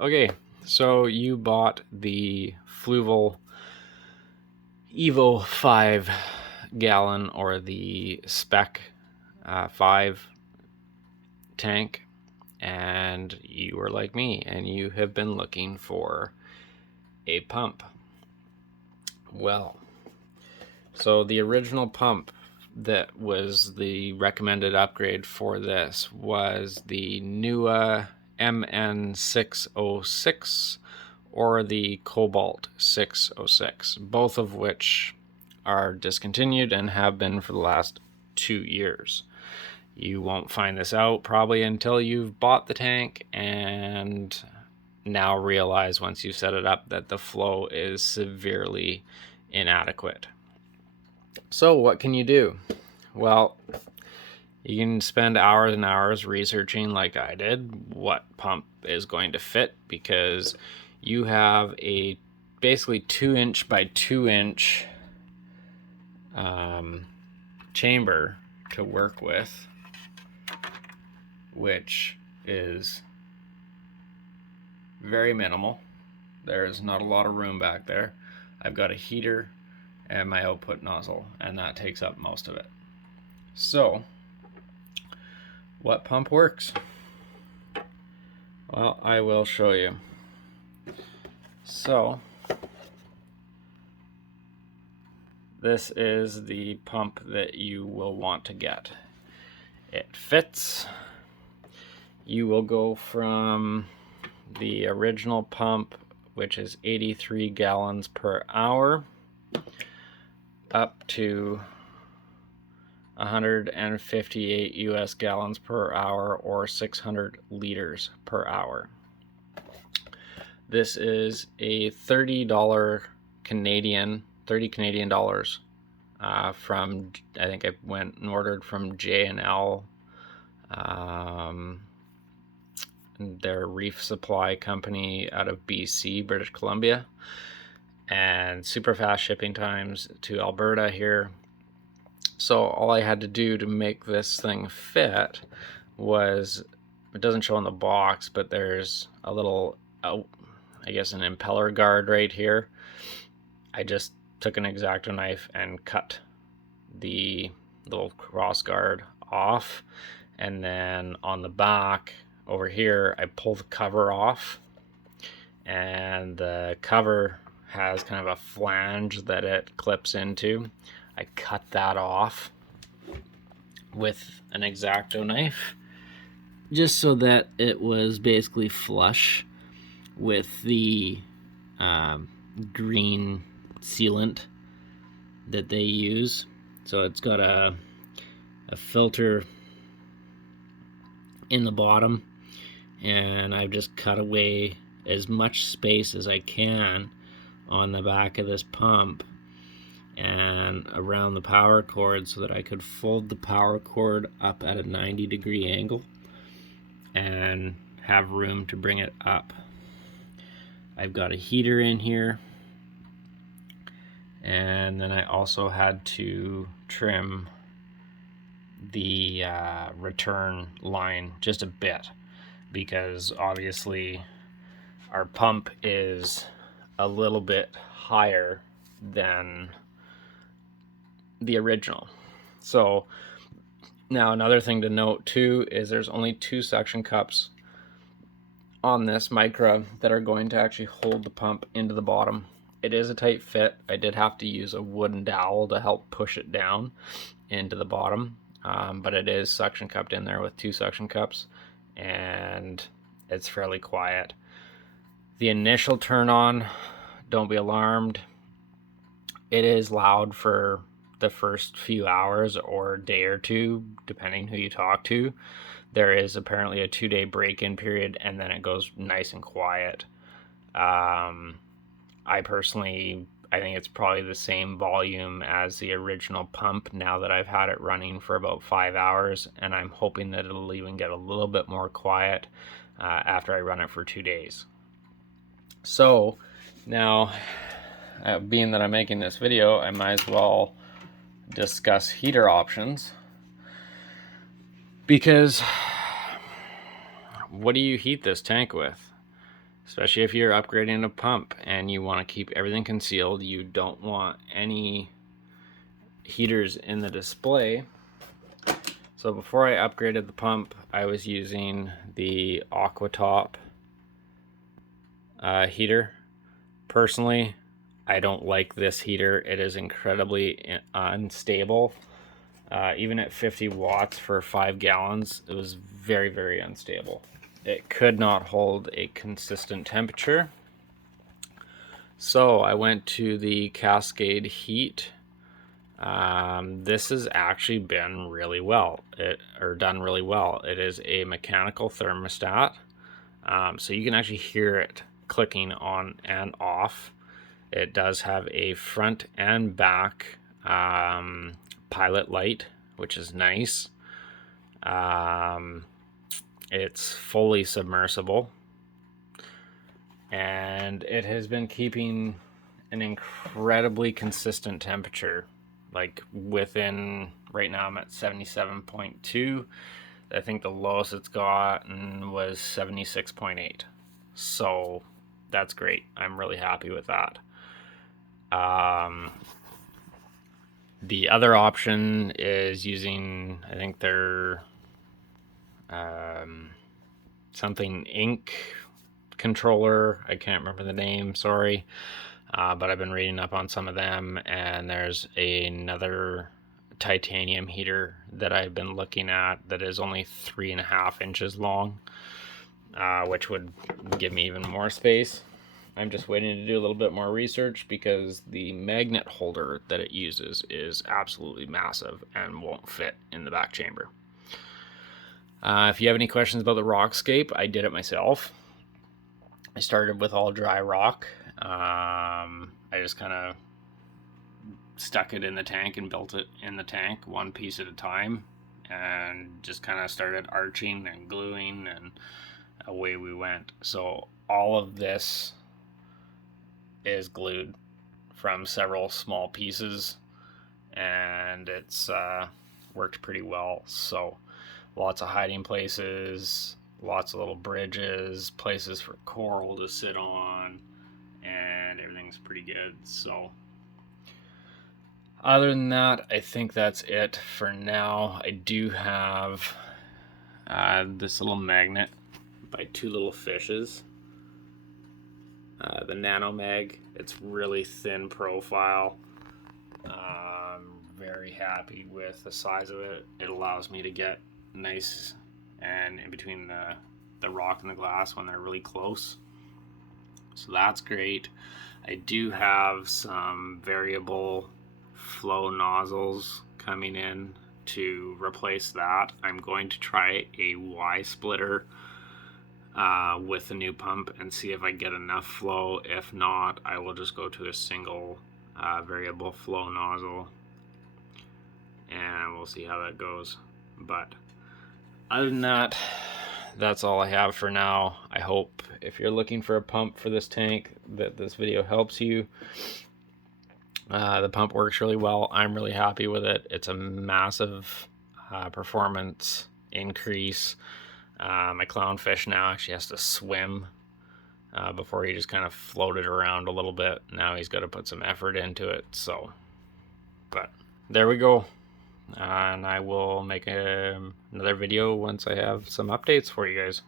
Okay, so you bought the Fluval Evo 5 gallon or the spec 5 tank, and you were like me and you have been looking for a pump. Well, so the original pump that was the recommended upgrade for this was the Newa MN606 or the Cobalt 606, both of which are discontinued and have been for the last 2 years. You won't find this out probably until you've bought the tank and now realize once you set it up that the flow is severely inadequate. So what can you do? Well, you can spend hours and hours researching, like I did, what pump is going to fit, because you have a basically 2-inch by 2-inch chamber to work with, which is very minimal. There's not a lot of room back there. I've got a heater and my output nozzle, and that takes up most of it. So what pump works? Well, I will show you. So this is the pump that you will want to get. It fits. You will go from the original pump, which is 83 gallons per hour, up to 158 US gallons per hour, or 600 liters per hour. This is a $30 Canadian, 30 Canadian dollars from, I think I went and ordered from J&L, their reef supply company out of BC, British Columbia, and super fast shipping times to Alberta here. So all I had to do to make this thing fit was, it doesn't show in the box, but there's a little, I guess an impeller guard right here. I just took an X-Acto knife and cut the little cross guard off, and then on the back over here I pull the cover off, and the cover has kind of a flange that it clips into. I cut that off with an X-Acto knife just so that it was basically flush with the green sealant that they use. So it's got a filter in the bottom, and I've just cut away as much space as I can on the back of this pump and around the power cord so that I could fold the power cord up at a 90-degree angle and have room to bring it up. I've got a heater in here, and then I also had to trim the return line just a bit, because obviously our pump is a little bit higher than the original. So now another thing to note too is there's only 2 suction cups on this Micra that are going to actually hold the pump into the bottom. It is a tight fit. I did have to use a wooden dowel to help push it down into the bottom, but it is suction cupped in there with 2 suction cups, and it's fairly quiet. The initial turn on, don't be alarmed, it is loud for the first few hours or day or two, depending who you talk to. There is apparently a 2-day break-in period, and then it goes nice and quiet. I personally, I think it's probably the same volume as the original pump now that I've had it running for about 5 hours, and I'm hoping that it'll even get a little bit more quiet after I run it for 2 days. So now, being that I'm making this video, I might as well discuss heater options, because what do you heat this tank with? especially if you're upgrading a pump and you want to keep everything concealed. You don't want any heaters in the display. So before I upgraded the pump, I was using the Aquatop heater. Personally, I don't like this heater. It is incredibly unstable. Even at 50 watts for 5 gallons, it was very, very unstable. It could not hold a consistent temperature. So I went to the Cascade Heat. This has actually been really well, done really well. It is a mechanical thermostat, so you can actually hear it clicking on and off. It does have a front and back pilot light, which is nice. It's fully submersible, and it has been keeping an incredibly consistent temperature. Like within, right now I'm at 77.2. I think the lowest it's gotten was 76.8. So that's great. I'm really happy with that. The other option is using, I think they're something ink controller. I can't remember the name, sorry. But I've been reading up on some of them, and there's another titanium heater that I've been looking at that is only 3.5 inches long, which would give me even more space. I'm just waiting to do a little bit more research because the magnet holder that it uses is absolutely massive and won't fit in the back chamber. If you have any questions about the Rockscape, I did it myself. I started with all dry rock. I just kind of stuck it in the tank and built it in the tank one piece at a time, and just kind of started arching and gluing, and away we went. So all of this is glued from several small pieces, and it's worked pretty well. So lots of hiding places, lots of little bridges, places for coral to sit on, and everything's pretty good. So other than that, I think that's it for now. I do have this little magnet by Two Little Fishes, the Nano Mag. It's really thin profile. I'm very happy with the size of it. It allows me to get nice and in between the rock and the glass when they're really close. So that's great. I do have some variable flow nozzles coming in to replace that. I'm going to try a Y splitter with the new pump and see if I get enough flow. If not, I will just go to a single variable flow nozzle, and we'll see how that goes. But other than that, that's all I have for now. I hope if you're looking for a pump for this tank that this video helps you. The pump works really well. I'm really happy with it. It's a massive performance increase. My clownfish now actually has to swim. Before he just kind of floated around a little bit. Now he's got to put some effort into it. So, but there we go. And I will make another video once I have some updates for you guys.